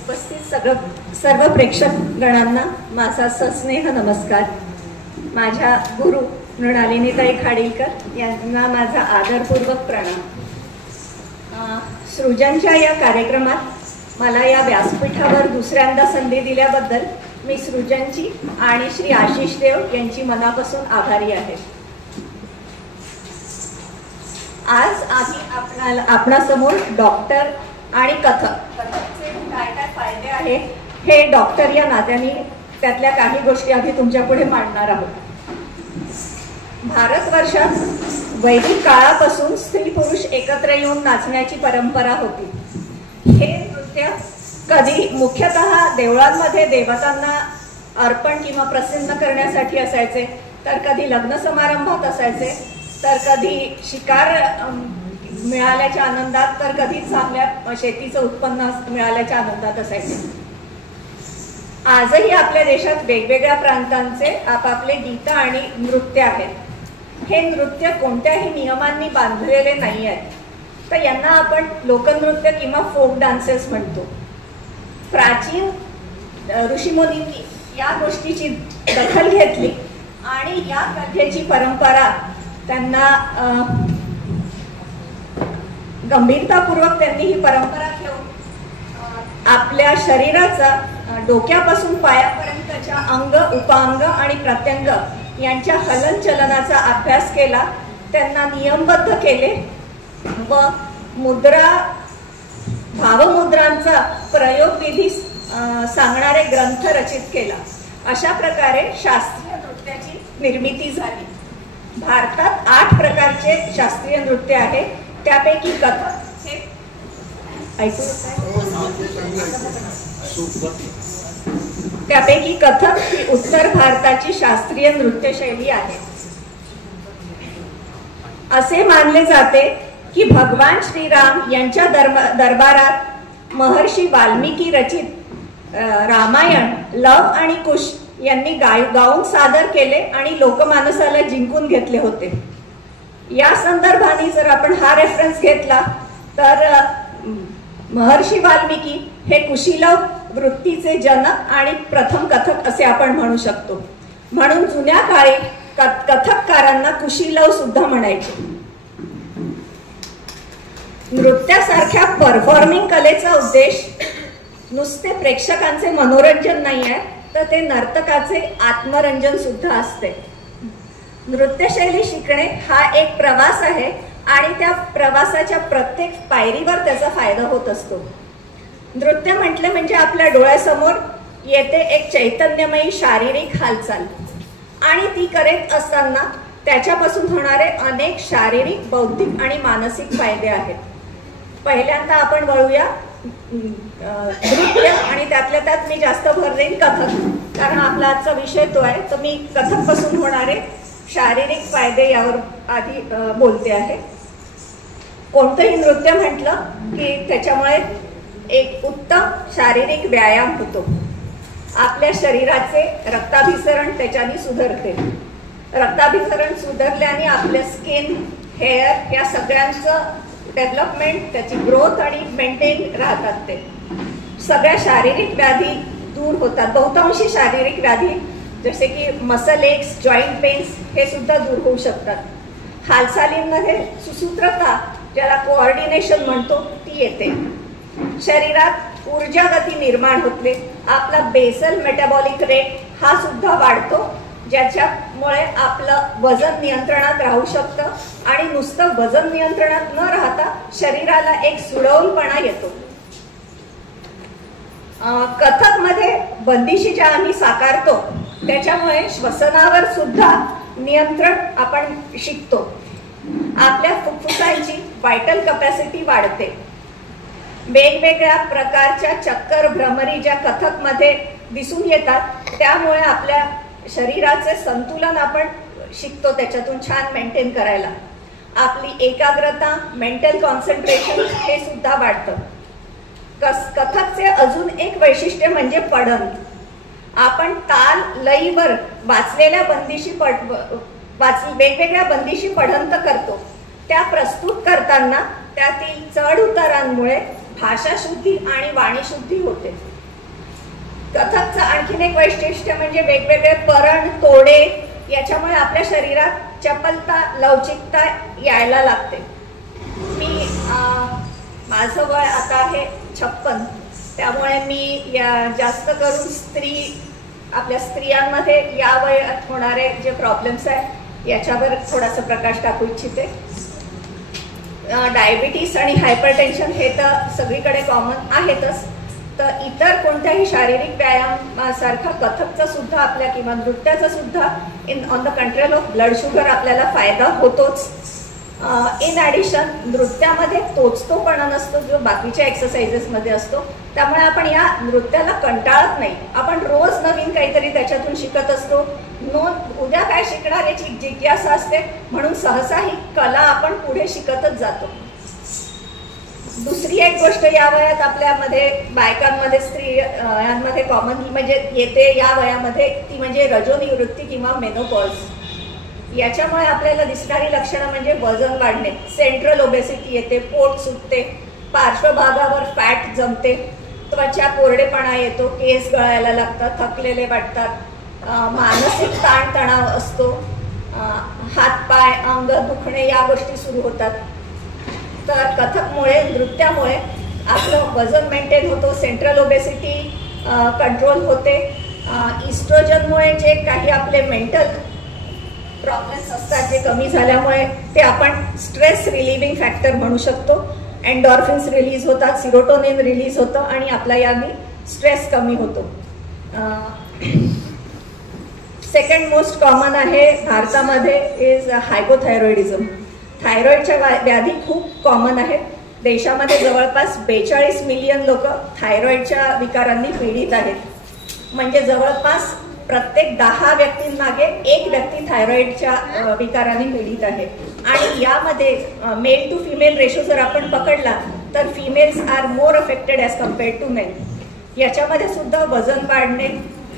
उपस्थित सर्व प्रेक्षक गणांना माझा सस्नेह नमस्कार. माझ्या गुरु मृणालिनीताई खाडीलकर यांना माझा आदरपूर्वक प्रणाम. सृजनच्या या कार्यक्रमात मला या व्यासपीठावर दुसऱ्यांदा संधी दिल्याबद्दल मी सृजनची आणि श्री आशिष देव यांची मनापासून आभारी आहे. आज आम्ही आपणासमोर डॉक्टर आणि कथकचे काय काय फायदे आहेत हे डॉक्टर या नात्याने त्यातल्या काही गोष्टी आधी तुमच्या पुढे मांडणार आहोत. भारतवर्षात वैदिक काळापासून स्त्री पुरुष एकत्र येऊन नाचण्याची परंपरा होती. हे नृत्य कधी मुख्यतः देवळांमध्ये देवतांना अर्पण किंवा प्रसन्न करण्यासाठी असायचे, तर कधी लग्न समारंभात असायचे, तर कधी शिकार मिळाल्याच्या आनंदात, तर कधी चांगल्या शेतीचं उत्पन्न मिळाल्याच्या आनंदात असायचे. आजही आपल्या देशात वेगवेगळ्या प्रांतांचे आपापले गीत आणि नृत्य आहेत. हे नृत्य कोणत्याही नियमांनी बांधलेले नाही आहेत, तर यांना आपण लोकनृत्य किंवा फोक डान्सेस म्हणतो. प्राचीन ऋषीमुनींनी या गोष्टीची दखल घेतली आणि या कथेची परंपरा त्यांना गंभीरतापूर्वक त्यांनी ही परंपरा घेऊन आपल्या शरीराचा डोक्यापासून पायापर्यंतच्या अंग, उपांग आणि प्रत्यंग यांच्या हलनचलनाचा अभ्यास केला. त्यांना नियमबद्ध केले व भावमुद्रांचा प्रयोगविधी सांगणारे ग्रंथ रचित केला. अशा प्रकारे शास्त्रीय नृत्याची निर्मिती झाली. भारतात 8 प्रकारचे शास्त्रीय नृत्य आहे. त्यापैकी कथक हे त्यापैकी कथक ही उत्तर भारताची शास्त्रीय नृत्य शैली आहे. असे मानले जाते की भगवान श्रीराम यांच्या दरबारात महर्षी वाल्मिकी रचित रामायण लव आणि कुश यांनी गाऊन सादर केले आणि लोकमानसाला जिंकून घेतले होते. या संदर्भाने जर आपण हा रेफरन्स घेतला तर महर्षी वाल्मिकी हे कुशीलव वृत्तीचे जनक आणि प्रथम कथक असे आपण म्हणू शकतो. म्हणून जुन्या काळी कथककारांना कुशीलव सुद्धा म्हणायचे. नृत्यासारख्या परफॉर्मिंग कलेचा उद्देश नुसते प्रेक्षकांचे मनोरंजन नाही आहे, तर ते नर्तकाचे आत्मरंजन सुद्धा असते. नृत्यशैली शिकणे हा एक प्रवास आहे आणि त्या प्रवासाच्या प्रत्येक पायरीवर त्याचा फायदा होत असतो. नृत्य म्हटले म्हणजे आपल्या डोळ्यासमोर येते एक चैतन्यमयी शारीरिक हालचाल आणि ती करत असताना त्याच्यापासून होणारे अनेक शारीरिक, बौद्धिक आणि मानसिक फायदे आहेत. पहिल्यांदा आपण वळूया नृत्य आणि त्यातल्या त्यात मी जास्त भर देईन कथक, कारण आपला आजचा विषय तो आहे. तर मी कथक पासून होणारे शारीरिक फायदे यावर आधी बोलते आहे. कोणतंही नृत्य म्हटलं की त्याच्यामुळे एक उत्तम शारीरिक व्यायाम होतो. आपल्या शरीराचे रक्ताभिसरण त्याच्याने सुधारते. रक्ताभिसरण सुधारल्याने आपल्या स्किन, हेअर या सगळ्यांचं डेव्हलपमेंट, त्याची ग्रोथ आणि मेंटेन राहतात. ते सगळ्या शारीरिक व्याधी दूर होतात. बहुतांशी शारीरिक व्याधी जसे की मसल एक्स, जॉईंट पेन्स हे सुद्धा दूर होऊ शकतात. हालचालींमध्ये सुसूत्रता, ज्याला कोऑर्डिनेशन म्हणतो, ती येते. शरीरात ऊर्जा गती निर्माण होते. आपला बेसल मेटाबॉलिक रेट हा सुद्धा वाढतो, ज्याच्यामुळे आपलं वजन नियंत्रणात राहू शकतं आणि नुसतं वजन नियंत्रणात न राहता शरीराला एक सुडौलपणा येतो. कथकमध्ये बंदिशी ज्या आम्ही साकारतो त्याच्यामुळे श्वसनावर सुद्धा नियंत्रण आपण शिकतो. आपल्या फुफ्फुसांची व्हायटल कॅपॅसिटी वाढते. वेगवेगळ्या प्रकारच्या चक्कर, भ्रमरी ज्या कथकमध्ये दिसून येतात, त्यामुळे आपल्या शरीराचे संतुलन आपण शिकतो, त्याच्यातून छान मेंटेन करायला. आपली एकाग्रता, मेंटल कॉन्सन्ट्रेशन हे सुद्धा वाढतं. कथकचे अजून एक वैशिष्ट्य म्हणजे पढन. आपण ताल लयीवर वाचलेल्या वेगवेगळ्या बंदिशी पढंत करतो. त्या प्रस्तुत करताना त्यातील चढ उतारांमुळे भाषाशुद्धी आणि वाणीशुद्धी होते. कथकचं आणखीन एक वैशिष्ट्य म्हणजे वेगवेगळे परण तोडे याच्यामुळे आपल्या शरीरात चपलता लवचिकता यायला लागते. मी माझं वय आता आहे 56, त्यामुळे मी जास्त करून आपल्या स्त्रियांमध्ये या वयात होणारे जे प्रॉब्लेम्स आहेत याच्यावर थोडासा प्रकाश टाकू इच्छिते. डायबिटीस आणि हायपरटेन्शन हे तर सगळीकडे कॉमन आहेतच, तर इतर कोणत्याही शारीरिक व्यायामासारखा कथकचा सुद्धा आपल्या किंवा नृत्याचा सुद्धा on the control of blood sugar आपल्याला फायदा होतोच. इन ॲडिशन नृत्यामध्ये तोचतोपणा नसतो जो बाकीच्या एक्सरसाइजेसमध्ये असतो, त्यामुळे आपण या नृत्याला कंटाळत नाही. आपण रोज नवीन काहीतरी त्याच्यातून शिकत असतो. उद्या काय शिकणार याची जिज्ञासा असते, म्हणून सहसा ही कला आपण पुढे शिकतच जातो. दुसरी एक गोष्ट या वयात आपल्यामध्ये बायकांमध्ये स्त्रियांमध्ये कॉमन म्हणजे येते या वयामध्ये, ती म्हणजे रजोनिवृत्ती किंवा मेनोपॉज. याच्यामुळे आपल्याला दिसणारी लक्षणं म्हणजे वजन वाढणे, सेंट्रल ओबेसिटी येते, पोट सुटते, पार्श्वभागावर फॅट जमते, त्वचा कोरडेपणा येतो, केस गळायला लागतात, थकलेले वाटतात, मानसिक ताणतणाव असतो, हातपाय अंग दुखणे या गोष्टी सुरू होतात. तर कथकमुळे नृत्यामुळे आपलं वजन मेंटेन होतो, सेंट्रल ओबेसिटी कंट्रोल होते, इस्ट्रोजनमुळे जे काही आपले मेंटल प्रॉब्लेम्स असतात जे कमी झाल्यामुळे ते आपण स्ट्रेस रिलिव्हिंग फॅक्टर म्हणू शकतो. एंडॉर्फिन्स रिलीज होतात, सिरोटोनिन रिलीज होतं आणि आपला याने स्ट्रेस कमी होतो. सेकंड मोस्ट कॉमन आहे भारतामध्ये इज हायपोथायरॉइडिझम. थायरॉइडच्या व्याधी खूप कॉमन आहेत. देशामध्ये जवळपास 42 मिलियन लोक थायरॉइडच्या विकारांनी पीडित आहेत. म्हणजे जवळपास प्रत्येक 10 व्यक्तींमागे एक व्यक्ती थायरॉइडच्या विकाराने पीडित आहे. आणि यामध्ये मेल टू फिमेल रेशो जर आपण पकडला तर females are more affected as compared to male. याच्यामध्ये सुद्धा वजन वाढणे,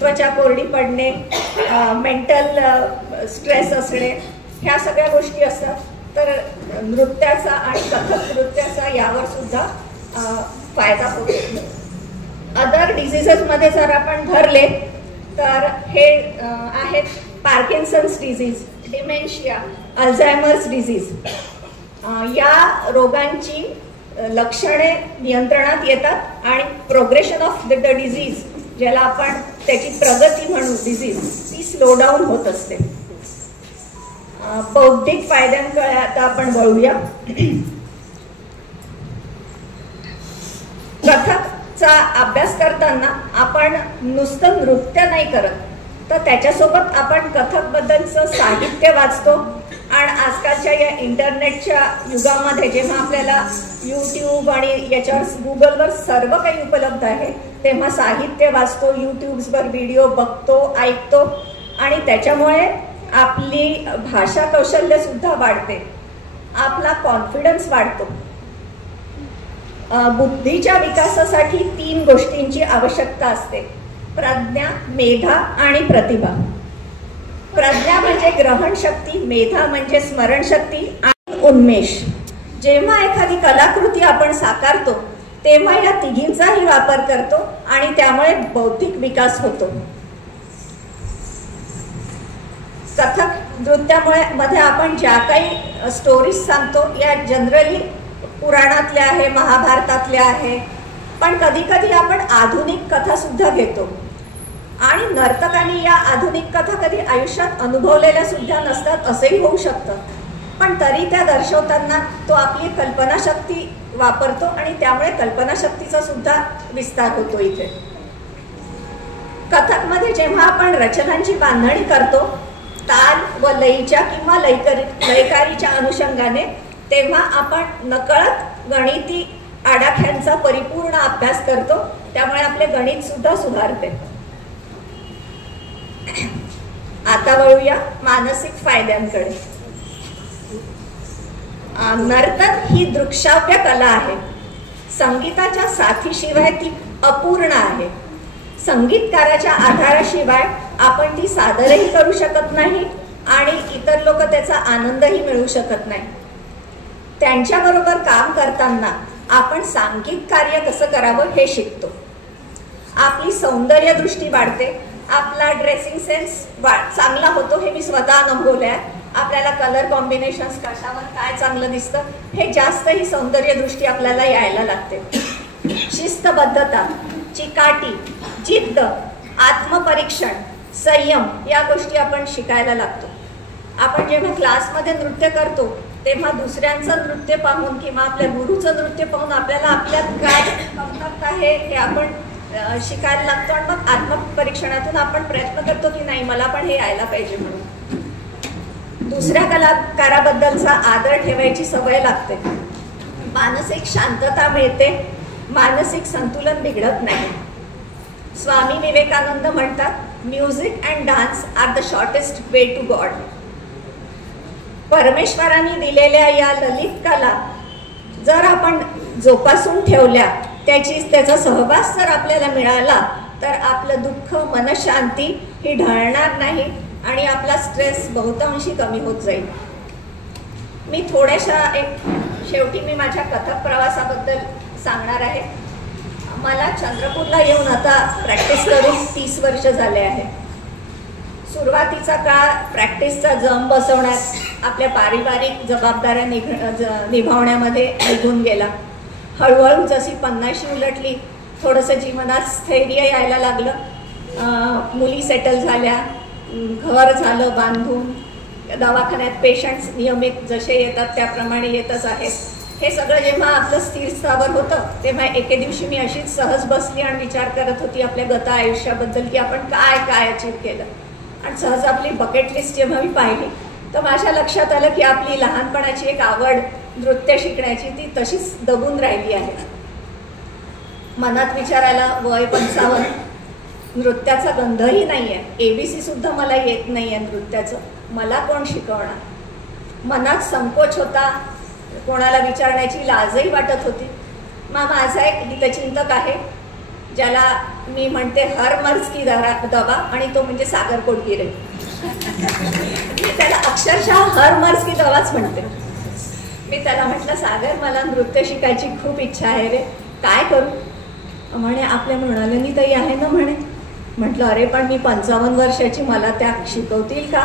त्वचा कोरडी पडणे, मेंटल स्ट्रेस असणे, ह्या सगळ्या गोष्टी असतात. तर नृत्याचा आणि कथक नृत्याचा यावर सुद्धा फायदा होतो. अदर डिझिजेसमध्ये जर आपण धरले तर हे आहेत Parkinson's disease, dementia, Alzheimer's disease. या रोगांची लक्षणे नियंत्रणात येतात आणि प्रोग्रेशन ऑफ द डिझीज, ज्याला आपण त्याची प्रगती म्हणू डिझीज, ती स्लो डाऊन होत असते. बौद्धिक फायद्यांकडे आता आपण वळूया. कथकचा अभ्यास करताना आपण नुसतं नृत्य नाही करत, तर त्याच्यासोबत आपण कथक बद्दलचं साहित्य वाचतो. आणि आजकालच्या या इंटरनेटच्या युगामध्ये जेव्हा आपल्याला यूट्यूब आणि याच्यावर गुगलवर सर्व काही उपलब्ध आहे, तेव्हा साहित्य वाचतो, यूट्यूबवर व्हिडिओ बघतो, ऐकतो आणि त्याच्यामुळे आपली भाषा कौशल्य सुद्धा वाढते, आपला कॉन्फिडन्स वाढतो. बुद्धीच्या विकासासाठी 3 गोष्टींची आवश्यकता असते: प्रज्ञा, मेधा आणि प्रतिभा. प्रज्ञा म्हणजे ग्रहणशक्ती, मेधा म्हणजे स्मरणशक्ती आणि उन्मेष. जेव्हा एखादी कलाकृती आपण साकारतो तेव्हा या तिघींचाही वापर करतो आणि त्यामुळे बौद्धिक विकास होतो. कथक नृत्यामुळे मध्ये आपण ज्या काही स्टोरीज सांगतो या जनरली पुराणातल्या आहे, महाभारतातल्या आहे, पण कधी कधी आपण आधुनिक कथा सुद्धा घेतो आणि नर्तकांनी या आधुनिक कथा कधी आयुष्यात अनुभवलेल्या सुद्धा नसतात, असंही होऊ शकतं. पण तरी त्या दर्शवताना तो आपली कल्पनाशक्ती वापरतो आणि त्यामुळे कल्पनाशक्तीचा सुद्धा विस्तार होतो. इथे कथकमध्ये जेव्हा आपण रचनांची बांधणी करतो ताल व लयीच्या किंवा लयकारीच्या अनुषंगाने, तेव्हा आपण नकळत गणिती आडाख्यांचा परिपूर्ण अभ्यास करतो, त्यामुळे आपले गणित सुद्धा सुधारते. आता वळूया मानसिक फायद्यांकडे. नर्तन ही दृक्श्राव्य कला आहे. संगीताच्या साथीशिवाय ती अपूर्ण आहे. संगीतकाराच्या आधाराशिवाय आपण ती सादरही करू शकत नाही आणि इतर लोक त्याचा आनंदही मिळू शकत नाही. त्यांच्याबरोबर काम करताना आपण सांघिक कार्य कसं करावं हे शिकतो. आपली सौंदर्य दृष्टी वाढते, आपला ड्रेसिंग सेन्स चांगला होतो. हे मी स्वतः अनुभवले आहे. आपल्याला कलर कॉम्बिनेशन्स कशावर काय चांगलं दिसतं हे जास्त ही सौंदर्य दृष्टी आपल्याला यायला लागते. शिस्तबद्धता, चिकाटी, जिद्द, आत्मपरीक्षण, संयम या गोष्टी आपण शिकायला लागतो. आपण जेव्हा क्लासमध्ये नृत्य करतो तेव्हा दुसऱ्यांचं नृत्य पाहून किंवा आपल्या गुरुचं नृत्य पाहून आपल्याला आपल्यात काय कमतरता आहे हे आपण शिकायला लागतो आणि मग आत्मपरीक्षणातून आपण प्रयत्न करतो की नाही मला पण हे यायला पाहिजे म्हणून. दुसऱ्या कलाकाराबद्दलचा आदर ठेवायची सवय लागते. मानसिक शांतता मिळते, मानसिक संतुलन बिघडत नाही. स्वामी विवेकानंद म्हणतात music and dance are the shortest way to God. परमेश्वराने दिलेल्या या ललित कला जर आपण जोपासून ठेवल्या, त्याचा सहवास जर आपल्याला मिळाला तर आपलं दुःख, मनशांती ही ढळणार नाही आणि आपला स्ट्रेस बहुतांशी कमी होत जाईल. मी थोड्याशा शेवटी मी माझ्या कथक प्रवासाबद्दल सांगणार आहे. मला चंद्रपूरला येऊन आता प्रॅक्टिस करून 30 वर्ष झाले आहे. सुरुवातीचा काळ प्रॅक्टिसचा जम बसवण्यात, आपल्या पारिवारिक जबाबदाऱ्या निभावण्यामध्ये निघून गेला. हळूहळू जशी 50शी उलटली थोडंसं जीवनात स्थैर्य यायला लागलं. मुली सेटल झाल्या, घर झालं बांधून, दवाखान्यात पेशंट्स नियमित जसे येतात त्याप्रमाणे येतच आहेत. हे सगळं जेव्हा आपलं स्थिर स्थावर होतं तेव्हा एके दिवशी मी अशीच सहज बसली आणि विचार करत होती आपल्या गत आयुष्याबद्दल की आपण काय काय अचीव केलं. आणि सहज आपली बकेट लिस्ट जेव्हा मी पाहिली तर माझ्या लक्षात आलं की आपली लहानपणाची एक आवड नृत्य शिकण्याची ती तशीच दबून राहिली आहे. मनात विचारायला वय 55, नृत्याचा गंधही नाही आहे, ABC सुद्धा मला येत नाही आहे नृत्याचं, मला कोण शिकवणार. मनात संकोच होता, कोणाला विचारण्याची लाजही वाटत होती. माझा एक हितचिंतक आहे ज्याला मी म्हणते हर मर्ज की दवा, आणि तो म्हणजे सागर कोडगिरे. मी त्याला अक्षरशः हर मर्ज की दवाच म्हणते. मी त्याला म्हटलं सागर मला नृत्य शिकायची खूप इच्छा आहे रे, काय करू. म्हणे आपल्या मृणालिनी ताई आहे ना म्हणे. म्हटलं अरे पण मी 55 वर्षाची, मला त्या शिकवतील का.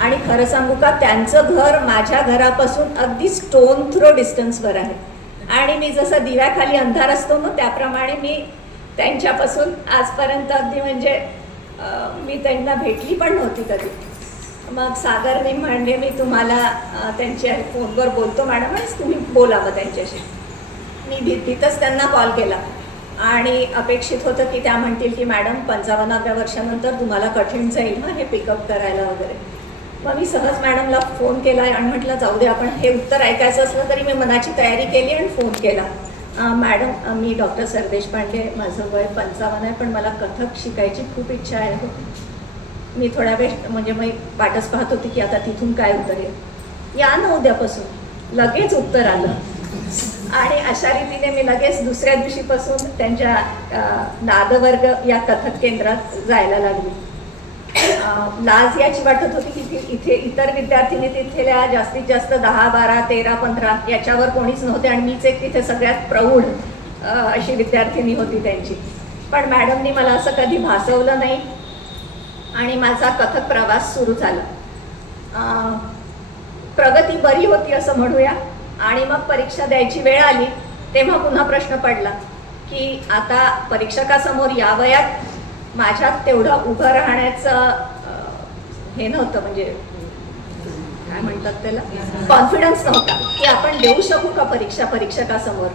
आणि खरं सांगू का त्यांचं घर माझ्या घरापासून अगदी स्टोन थ्रो डिस्टन्सवर आहे. आणि मी जसं दिव्याखाली अंधार असतो ना त्याप्रमाणे मी त्यांच्यापासून आजपर्यंत अगदी म्हणजे मी त्यांना भेटली पण नव्हती कधी. मग सागरने म्हणले मी तुम्हाला त्यांच्या फोनवर बोलतो मॅडम, तुम्ही बोला मग त्यांच्याशी. मी भीतीतच त्यांना कॉल केला आणि अपेक्षित होतं की त्या म्हणतील की मॅडम 55व्या वर्षानंतर तुम्हाला कठीण जाईल ना हे पिकअप करायला वगैरे. मग मी सहज मॅडमला फोन केला आणि म्हटलं जाऊ दे, आपण हे उत्तर ऐकायचं असलं तरी मी मनाची तयारी केली आणि फोन केला. मॅडम मी डॉक्टर सरदेश पांडे, माझं वय 55 आहे पण मला कथक शिकायची खूप इच्छा आहे. मी थोड्या वेळ म्हणजे मी वाटच पाहत होती की आता तिथून काय उत्तर येईल. या ना उद्यापासून. लगेच उत्तर आलं आणि अशा रीतीने मी लगेच दुसऱ्या दिवशीपासून त्यांच्या नादवर्ग या कथक केंद्रात जायला लागली. लाज याची वाटत होती की इथे इतर विद्यार्थींनी तिथल्या जास्तीत जास्त 10, 12, 13, 15 याच्यावर कोणीच नव्हते आणि मीच एक तिथे सगळ्यात प्रौढ अशी विद्यार्थिनी होती त्यांची. पण मॅडमनी मला असं कधी भासवलं नाही आणि माझा कथक प्रवास सुरू झाला. प्रगती बरी होती असं म्हणूया. आणि मग परीक्षा द्यायची वेळ आली तेव्हा पुन्हा प्रश्न पडला की आता परीक्षकासमोर या वयात माझ्यात तेवढं उभं राहण्याचं हे नव्हतं, म्हणजे काय म्हणतात त्याला, कॉन्फिडन्स नव्हता की आपण देऊ शकू का परीक्षा परीक्षकासमोर.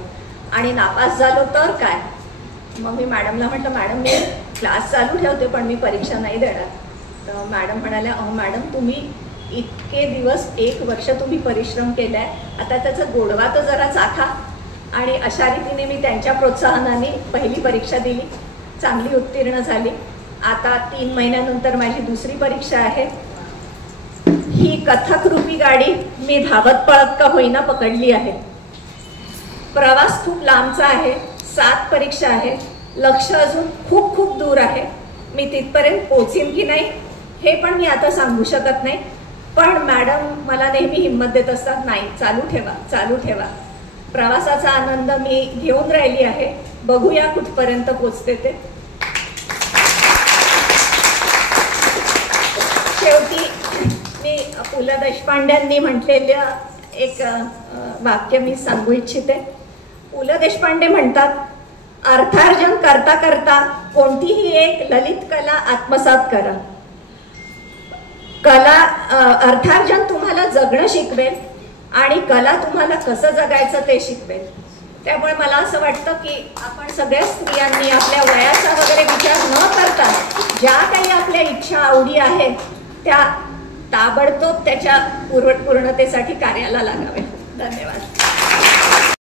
आणि नापास झालो तर काय. मग मी मॅडमला म्हटलं मॅडम मी क्लास चालू ठेवते पण मी परीक्षा नाही देणार. तर मॅडम म्हणाल्या अहो मॅडम तुम्ही इतके दिवस 1 वर्ष तुम्ही परिश्रम केलाय, आता त्याचा गोडवा तर जरा चाखा. आणि अशा रीतीने मी त्यांच्या प्रोत्साहनाने पहिली परीक्षा दिली, चांगली उत्तीर्ण झाली. आता 3 महिन्यानंतर माझी दुसरी परीक्षा आहे. ही कथक रूपी गाडी मी धावत पळत का होईना पकडली आहे. प्रवास खूप लांबचा आहे, 7 परीक्षा आहे, लक्ष अजून खूप खूप दूर आहे. मी तिथपर्यंत पोहोचीन की नाही हे पण मी आता सांगू शकत नाही. पण मॅडम मला नेहमी हिंमत देत असतात, नाही चालू ठेवा चालू ठेवा. प्रवासाचा आनंद मी घेऊन राहिली आहे, बघूया कुठपर्यंत पोचते ते. शेवटी मी पु ल देशपांड्यांनी म्हटलेलं एक वाक्य मी सांगू इच्छिते. पु ल देशपांडे म्हणतात, अर्थार्जन करता करता कोणतीही एक ललित कला आत्मसात करा. कला अर्थार्जन तुम्हाला जगणं शिकवेल आणि कला तुम्हाला कसं जगायचं ते शिकवेल. त्यामुळे मला असं वाटतं की आपण सगळ्या स्त्रियांनी आपल्या वयाचा वगैरे विचार न करता ज्या काही आपल्या इच्छा आवडी आहेत त्या ताबडतोब त्याच्या पूर्णतेसाठी कार्याला लागावे. धन्यवाद.